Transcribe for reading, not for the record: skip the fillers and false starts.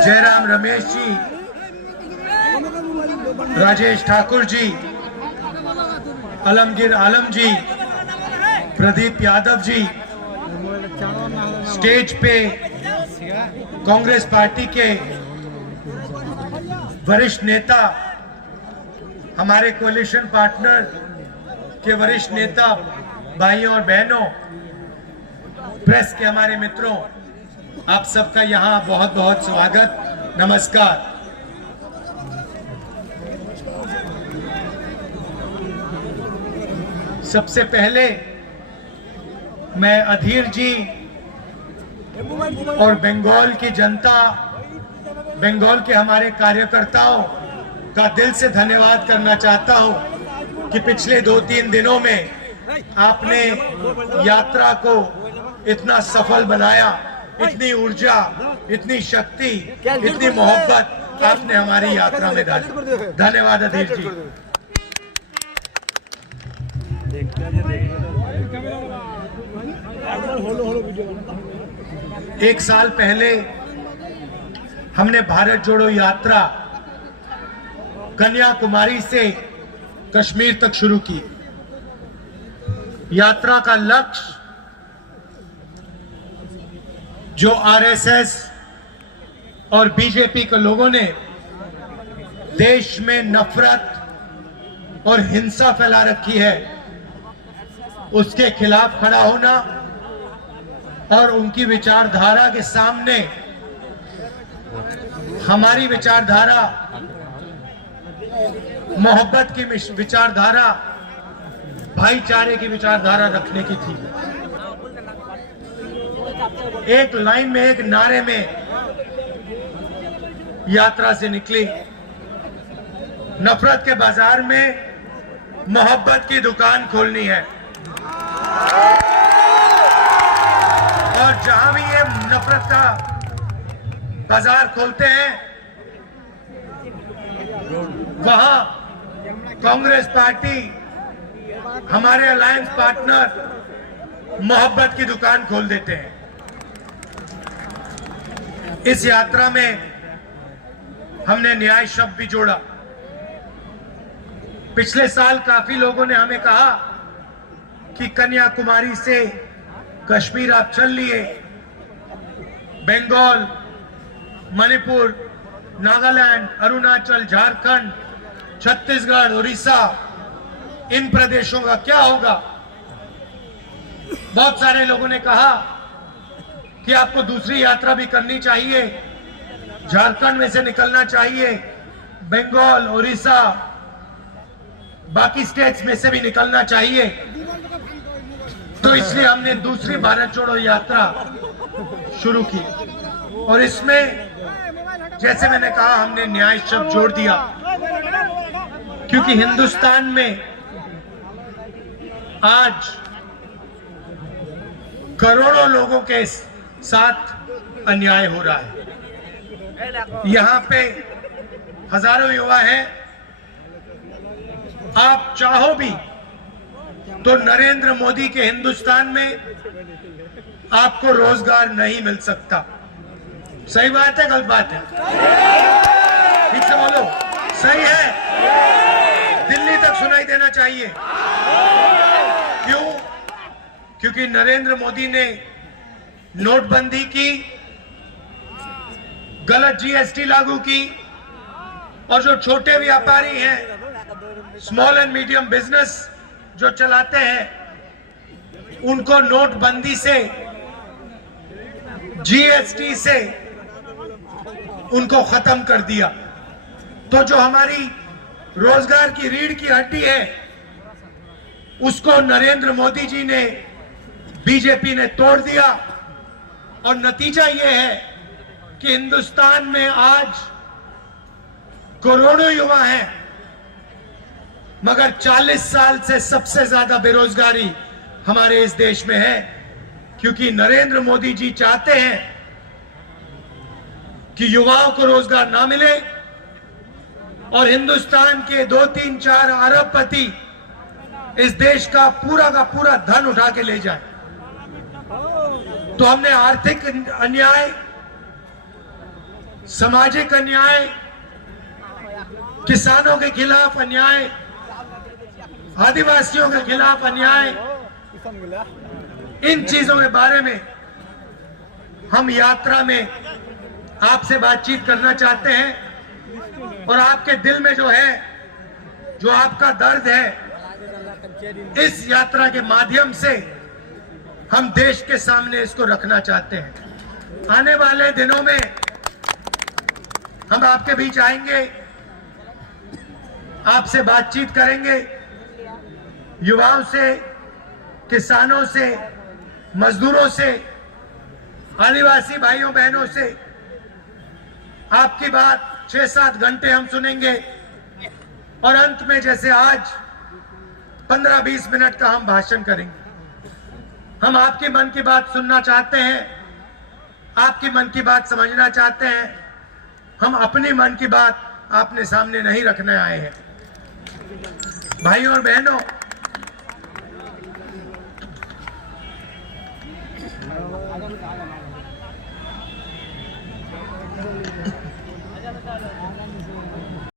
जयराम रमेश जी, राजेश ठाकुर जी, अलमगीर आलम जी, Pradeep Yadav ji, stage पे Congress party के वरिष्ठ नेता, हमारे कोalition पार्टनर के वरिष्ठ नेता, भाइयों और बहनों, प्रेस के हमारे मित्रों, आप सबका यहाँ बहुत बहुत स्वागत, नमस्कार। सबसे पहले मैं अधीर जी और बंगाल की जनता, बंगाल के हमारे कार्यकर्ताओं का दिल से धन्यवाद करना चाहता हूं कि पिछले 2-3 दिनों में आपने यात्रा को इतना सफल बनाया, इतनी ऊर्जा, इतनी शक्ति, इतनी मोहब्बत आपने हमारी यात्रा में डाली। धन्यवाद अधीर जी। एक साल पहले हमने भारत जोड़ो यात्रा कन्याकुमारी से कश्मीर तक शुरू की। यात्रा का लक्ष्य जो आरएसएस और बीजेपी के लोगों ने देश में नफरत और हिंसा फैला रखी है, उसके खिलाफ खड़ा होना और उनकी विचारधारा के सामने हमारी विचारधारा, मोहब्बत की विचारधारा, भाईचारे की विचारधारा रखने की थी। एक लाइन में, एक नारे में यात्रा से निकली। नफरत के बाजार में मोहब्बत की दुकान खोलनी है और जहां भी ये नफरत का बाजार खोलते हैं वहां कांग्रेस पार्टी, हमारे अलायंस पार्टनर मोहब्बत की दुकान खोल देते हैं। इस यात्रा में हमने न्याय शब्द भी जोड़ा। पिछले साल काफी लोगों ने हमें कहा कि कन्याकुमारी से कश्मीर आप चल लिए, बंगाल, मणिपुर, नागालैंड, अरुणाचल, झारखंड, छत्तीसगढ़, उड़ीसा, इन प्रदेशों का क्या होगा। बहुत सारे लोगों ने कहा कि आपको दूसरी यात्रा भी करनी चाहिए, झारखंड में से निकलना चाहिए, बंगाल, उड़ीसा, बाकी स्टेट्स में से भी निकलना चाहिए। तो इसलिए हमने दूसरी भारत जोड़ो यात्रा शुरू की और इसमें जैसे मैंने कहा हमने न्याय शब्द जोड़ दिया, क्योंकि हिंदुस्तान में आज करोड़ों लोगों के साथ अन्याय हो रहा है। यहां पे हजारों युवा हैं। आप चाहो भी तो नरेंद्र मोदी के हिंदुस्तान में आपको रोजगार नहीं मिल सकता। सही बात है, गलत बात है? ठीक से बोलो, सही है। दिल्ली तक सुनाई देना चाहिए। क्यों? क्योंकि नरेंद्र मोदी ने नोटबंदी की, गलत जीएसटी लागू की और जो छोटे व्यापारी हैं, स्मॉल एंड मीडियम बिजनेस जो चलाते हैं, उनको नोटबंदी से, जीएसटी से उनको खत्म कर दिया। तो जो हमारी रोजगार की रीढ़ की हड्डी है, उसको नरेंद्र मोदी जी ने, बीजेपी ने तोड़ दिया। और नतीजा यह है कि हिंदुस्तान में आज करोड़ों युवा हैं, मगर 40 साल से सबसे ज्यादा बेरोजगारी हमारे इस देश में है, क्योंकि नरेंद्र मोदी जी चाहते हैं कि युवाओं को रोजगार ना मिले और हिंदुस्तान के 2-3-4 अरबपति इस देश का पूरा धन उठा के ले जाए। तो हमने आर्थिक अन्याय, सामाजिक अन्याय, किसानों के खिलाफ अन्याय, आदिवासियों के खिलाफ अन्याय, इन चीजों के बारे में हम यात्रा में आपसे बातचीत करना चाहते हैं। और आपके दिल में जो है, जो आपका दर्द है, इस यात्रा के माध्यम से हम देश के सामने इसको रखना चाहते हैं। आने वाले दिनों में हम आपके बीच आएंगे, आपसे बातचीत करेंगे, युवाओं से, किसानों से, मजदूरों से, आदिवासी भाइयों बहनों से आपकी बात 6-7 घंटे हम सुनेंगे। और अंत में जैसे आज 15-20 मिनट का हम भाषण करेंगे। हम आपकी मन की बात सुनना चाहते हैं, आपकी मन की बात समझना चाहते हैं। हम अपनी मन की बात आपने सामने नहीं रखने आए हैं। भाइयों और बहनों,